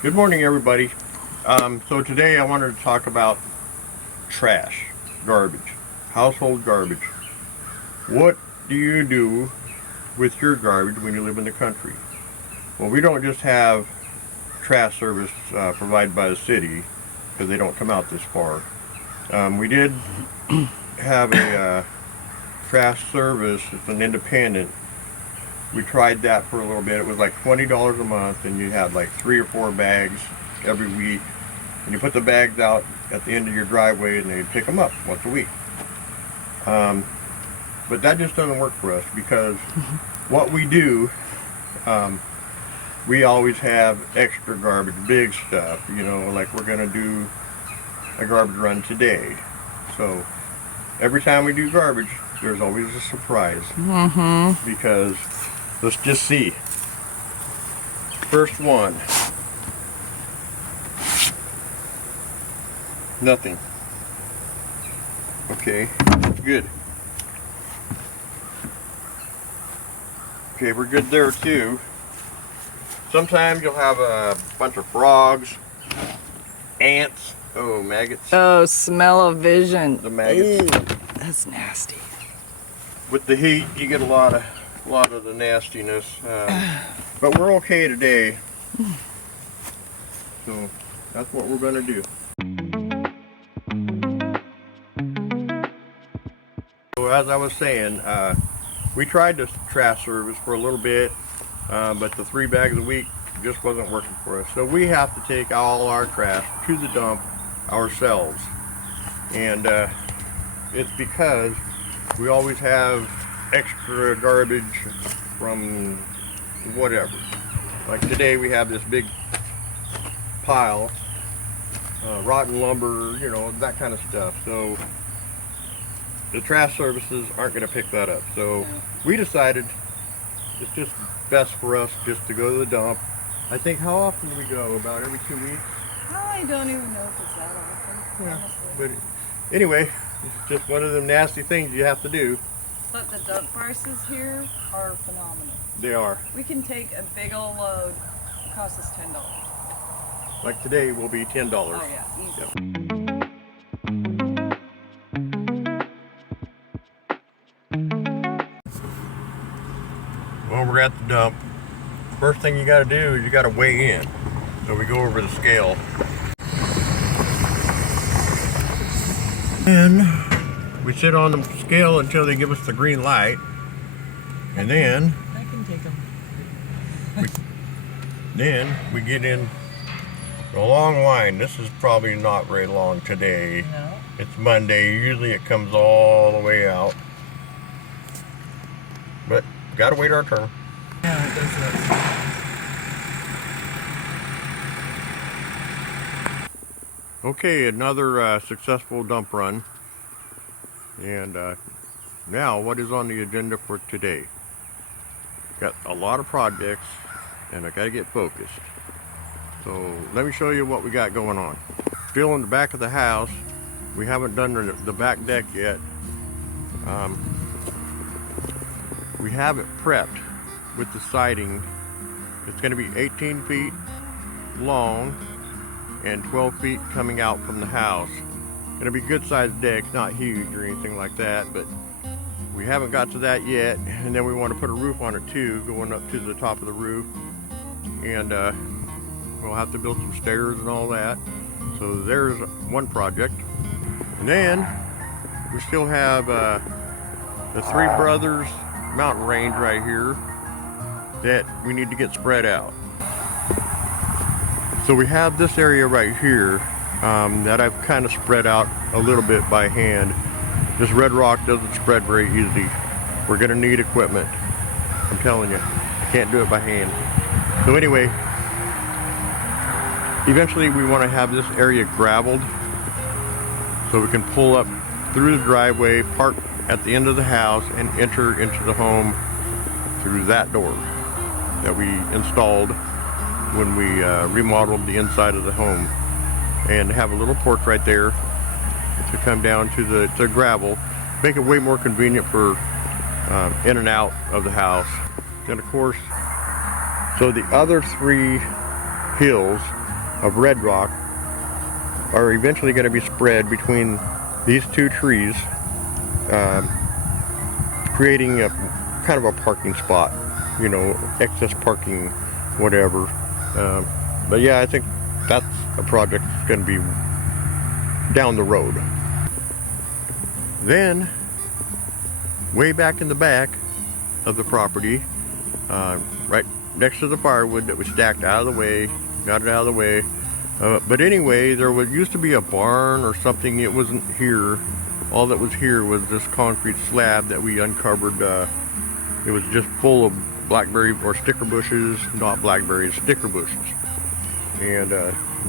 Good morning, everybody. So today I wanted to talk about trash, garbage, household garbage. What do you do with your garbage when you live in the country? Well, we don't just have trash service provided by the city because they don't come out this far. We did have a trash service. It's an independent. We tried that for a little bit. It was like $20 a month, and you had like 3 or 4 bags every week. And you put the bags out at the end of your driveway, and they'd pick them up once a week. But that just doesn't work for us because what we do, we always have extra garbage, big stuff. You know, like we're gonna do a garbage run today. So every time we do garbage, there's always a surprise. Because let's just see. First one. Nothing. Okay, that's good. Okay, we're good there too. Sometimes you'll have a bunch of frogs, ants, maggots. Oh, smell-o-vision. The maggots. Ew, that's nasty. With the heat, you get a lot of the nastiness. But we're okay today. So that's what we're gonna do. So as I was saying, we tried this trash service for a little bit, but the 3 bags a week just wasn't working for us. So we have to take all our trash to the dump ourselves. And it's because we always have extra garbage from whatever. Like today we have this big pile, rotten lumber, you know, that kind of stuff. So the trash services aren't going to pick that up. So we decided it's just best for us just to go to the dump. I think, how often do we go? About every 2 weeks? I don't even know if it's that often, honestly. But anyway, it's just one of the nasty things you have to do. But the dump prices here are phenomenal. They are. We can take a big old load. It costs us $10. Like today will be $10. Oh yeah, easy. Yep. Well, we're at the dump. First thing you got to do is you got to weigh in. So we go over the scale. And we sit on the scale until they give us the green light. And then I can take them. Then we get in a long line. This is probably not very long today. No. It's Monday. Usually it comes all the way out. But gotta wait our turn. Yeah, it does look. Okay, another successful dump run. And now what is on the agenda for today? Got a lot of projects and I gotta get focused. So let me show you what we got going on. Still in the back of the house. We haven't done the back deck yet. We have it prepped with the siding. It's going to be 18 feet long and 12 feet coming out from the house. Going to be good sized deck, not huge or anything like that, but we haven't got to that yet. And then we want to put a roof on it too, going up to the top of the roof. And we'll have to build some stairs and all that. So there's one project. And then we still have the Three Brothers mountain range right here that we need to get spread out. So we have this area right here that I've kind of spread out a little bit by hand. This red rock doesn't spread very easy. We're gonna need equipment. I'm telling you, I can't do it by hand. So anyway, eventually we want to have this area gravelled so we can pull up through the driveway, park at the end of the house, and enter into the home through that door that we installed when we remodeled the inside of the home, and have a little porch right there to come down to the gravel, make it way more convenient for in and out of the house. And of course, so the other 3 hills of red rock are eventually going to be spread between these two trees, creating a kind of a parking spot, you know, excess parking, whatever. But yeah, I think that's a project that's going to be down the road. Then, way back in the back of the property, right next to the firewood that was stacked out of the way, got it out of the way. But anyway, there used to be a barn or something. It wasn't here. All that was here was this concrete slab that we uncovered. It was just full of blackberry or sticker bushes, not blackberries, sticker bushes. And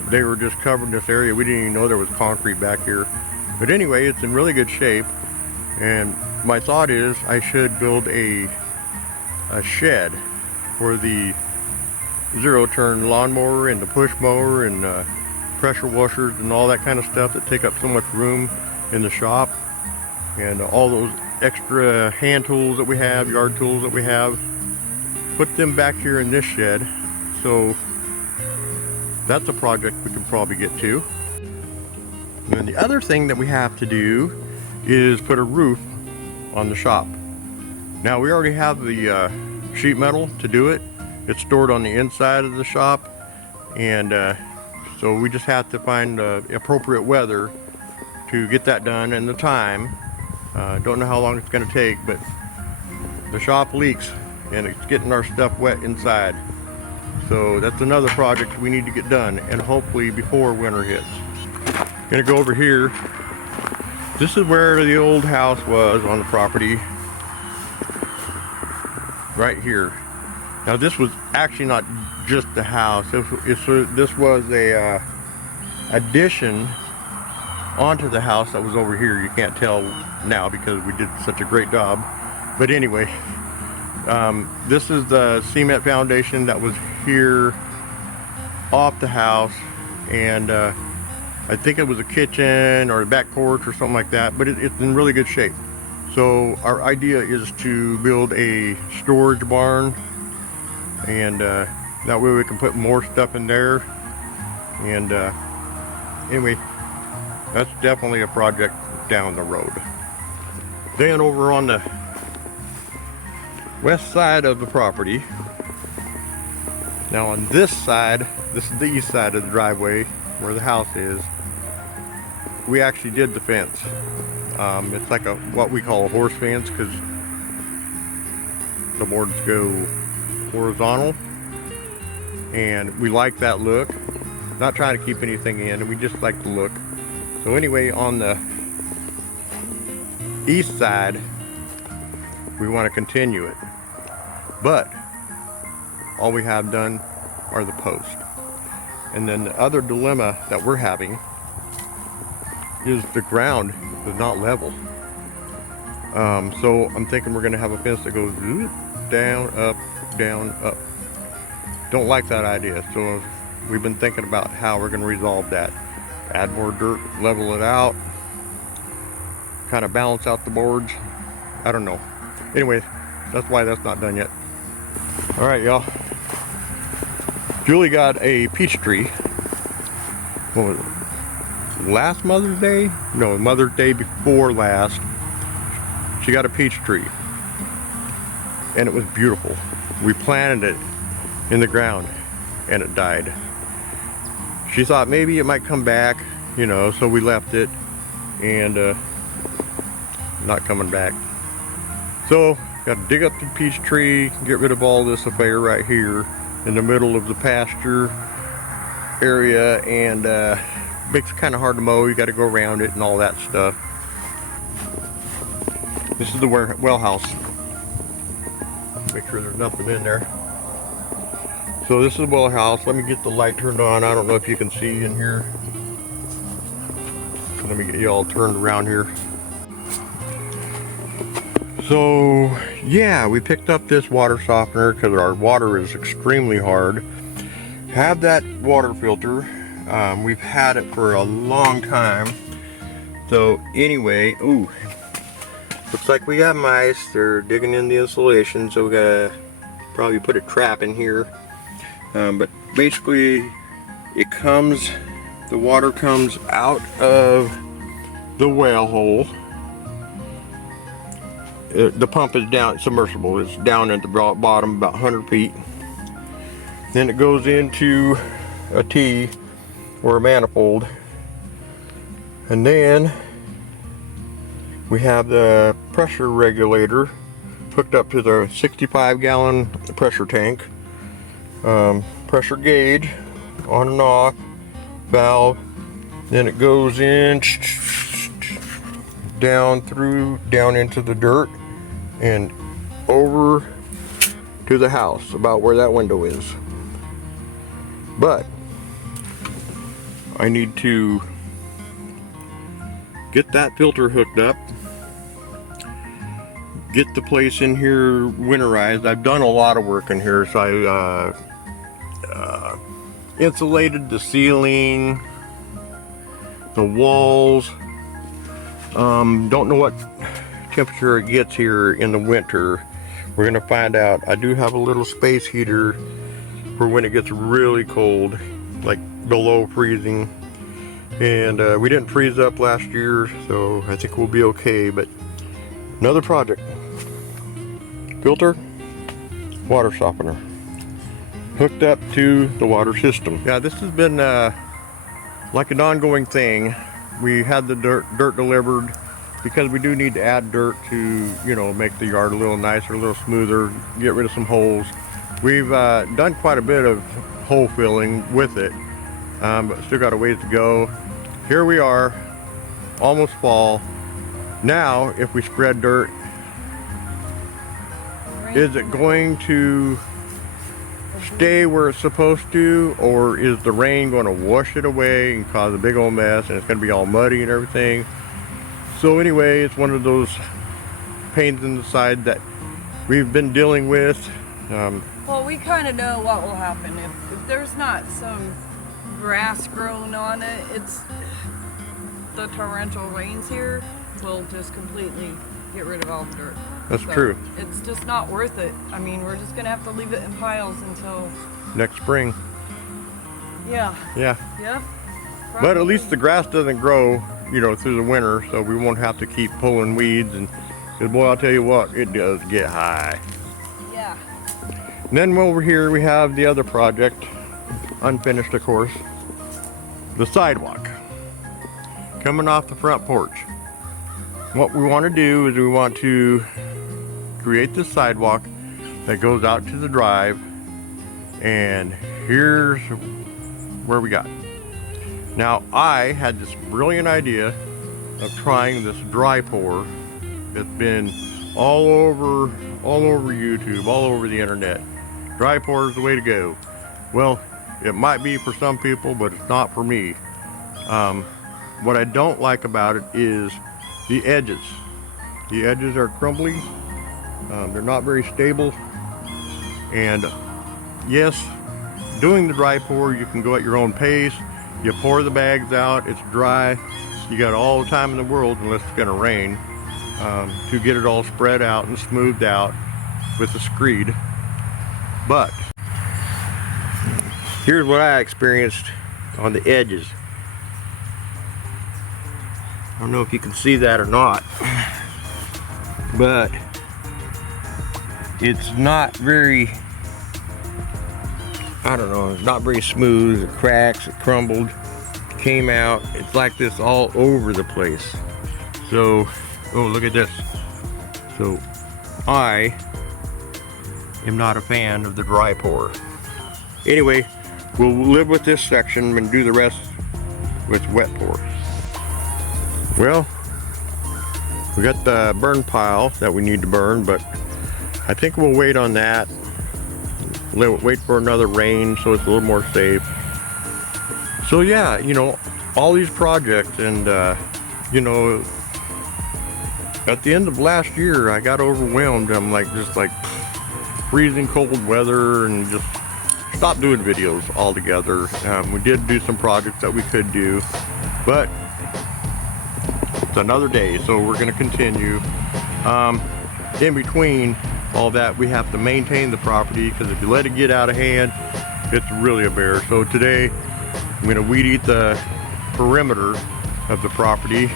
they were just covering this area. We didn't even know there was concrete back here. But anyway, it's in really good shape. And my thought is I should build a shed for the zero-turn lawnmower and the push mower and pressure washers and all that kind of stuff that take up so much room in the shop, and all those extra hand tools that we have, yard tools that we have, put them back here in this shed. So that's a project we can probably get to. And then the other thing that we have to do is put a roof on the shop. Now we already have the sheet metal to do it. It's stored on the inside of the shop, and so we just have to find appropriate weather to get that done and the time. Don't know how long it's going to take, but the shop leaks and it's getting our stuff wet inside. So that's another project we need to get done, and hopefully before winter hits. Gonna go over here. This is where the old house was on the property. Right here. Now this was actually not just the house. This was a addition onto the house that was over here. You can't tell now because we did such a great job. But anyway, this is the cement foundation that was here off the house, and I think it was a kitchen or a back porch or something like that, but it's in really good shape. So our idea is to build a storage barn, and that way we can put more stuff in there. And anyway, that's definitely a project down the road. Then over on the west side of the property, now on this side, this is the east side of the driveway where the house is, we actually did the fence. It's like what we call a horse fence, because the boards go horizontal, and we like that look. Not trying to keep anything in, and we just like the look. So anyway, on the east side, we want to continue it, but all we have done are the posts. And then the other dilemma that we're having is the ground is not level. So I'm thinking we're going to have a fence that goes down, up, down, up. Don't like that idea. So we've been thinking about how we're going to resolve that. Add more dirt, level it out, kind of balance out the boards. I don't know. Anyway, that's why that's not done yet. All right, y'all. Julie got a peach tree. What was it? Last Mother's Day? No, Mother's Day before last. She got a peach tree, and it was beautiful. We planted it in the ground, and it died. She thought maybe it might come back, you know, so we left it, and not coming back. So, got to dig up the peach tree, get rid of all this affair right here in the middle of the pasture area, and makes it kind of hard to mow. You got to go around it and all that stuff. This is the well house. Make sure there's nothing in there. So this is the well house. Let me get the light turned on. I don't know if you can see in here. Let me get you all turned around here. So yeah, we picked up this water softener because our water is extremely hard. Have that water filter. We've had it for a long time. So anyway, ooh, looks like we got mice. They're digging in the insulation, so we gotta probably put a trap in here. But basically, the water comes out of the well hole. The pump is down, submersible. It's down at the bottom about 100 feet. Then it goes into a T or a manifold. And then we have the pressure regulator hooked up to the 65-gallon pressure tank. Pressure gauge on and off, valve. Then it goes in down into the dirt and over to the house, about where that window is. But I need to get that filter hooked up, get the place in here winterized. I've done a lot of work in here, so I insulated the ceiling, the walls. Don't know what temperature it gets here in the winter. We're gonna find out. I do have a little space heater for when it gets really cold, like below freezing. And we didn't freeze up last year, so I think we'll be okay. But another project. Filter, water softener, hooked up to the water system. Yeah, this has been like an ongoing thing. We had the dirt delivered because we do need to add dirt to, you know, make the yard a little nicer, a little smoother, get rid of some holes. We've done quite a bit of hole filling with it, but still got a ways to go. Here we are, almost fall. Now, if we spread dirt, is it going to stay where it's supposed to, or is the rain going to wash it away and cause a big old mess and it's going to be all muddy and everything? So anyway, it's one of those pains in the side that we've been dealing with. Well, we kind of know what will happen if there's not some grass growing on it. It's the torrential rains here will just completely get rid of all the dirt. That's So true. It's just not worth it. I mean, we're just gonna have to leave it in piles until. Next spring. Yeah. Yeah. Yeah. But at least the grass doesn't grow, you know, through the winter, so we won't have to keep pulling weeds. And 'cause boy, I'll tell you what, it does get high. Yeah. And then over here we have the other project, unfinished of course, the sidewalk coming off the front porch. What we want to do is we want to create this sidewalk that goes out to the drive, and here's where we got. Now I had this brilliant idea of trying this dry pour. It's been all over YouTube, all over the internet. Dry pour is the way to go. Well, it might be for some people, but it's not for me. What I don't like about it is the edges. The edges are crumbly. They're not very stable. And yes, doing the dry pour, you can go at your own pace. You pour the bags out, it's dry. You got all the time in the world, unless it's gonna rain, to get it all spread out and smoothed out with the screed. But here's what I experienced on the edges. I don't know if you can see that or not, but it's not very, I don't know, it's not very smooth. It cracks, it crumbled, came out. It's like this all over the place. So, oh, look at this. So, I am not a fan of the dry pour. Anyway, we'll live with this section and do the rest with wet pour. Well, we got the burn pile that we need to burn, but I think we'll wait on that. Wait for another rain so it's a little more safe. So yeah, you know, all these projects, and you know, at the end of last year I got overwhelmed. I'm like, just like freezing cold weather, and just stopped doing videos altogether. We did do some projects that we could do, but it's another day, so we're going to continue. In between all that, we have to maintain the property, because if you let it get out of hand, it's really a bear. So today I'm going to weed eat the perimeter of the property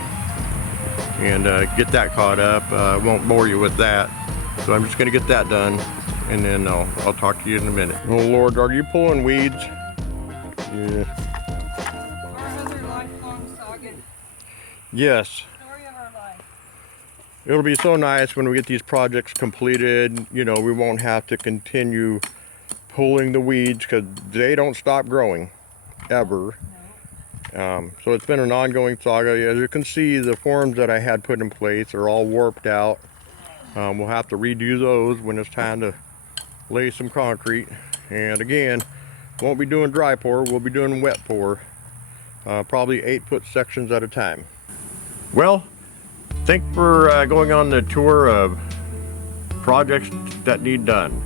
and get that caught up. I won't bore you with that. So I'm just going to get that done, and then I'll talk to you in a minute. Oh Lord, are you pulling weeds? Yeah. Our other lifelong saga. Yes. Story of our life. It'll be so nice when we get these projects completed. You know, we won't have to continue pulling the weeds because they don't stop growing ever. So it's been an ongoing saga. As you can see, the forms that I had put in place are all warped out. We'll have to redo those when it's time to lay some concrete. And again, won't be doing dry pour, we'll be doing wet pour. Probably 8-foot sections at a time. Well, thanks for going on the tour of projects that need done.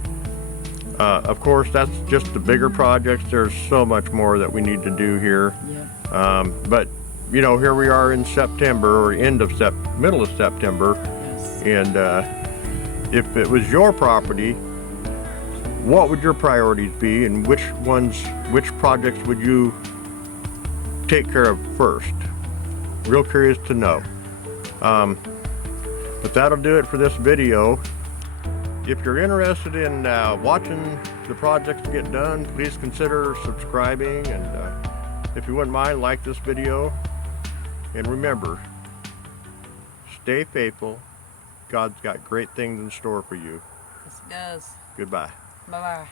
Of course, that's just the bigger projects. There's so much more that we need to do here. Yeah. But you know, here we are in September, or middle of September. Yes. And if it was your property, what would your priorities be, and which projects would you take care of first? Real curious to know. But that'll do it for this video. If you're interested in watching the projects get done, please consider subscribing, and if you wouldn't mind, like this video. And remember, stay faithful. God's got great things in store for you. Yes, it does. Goodbye. Bye-bye.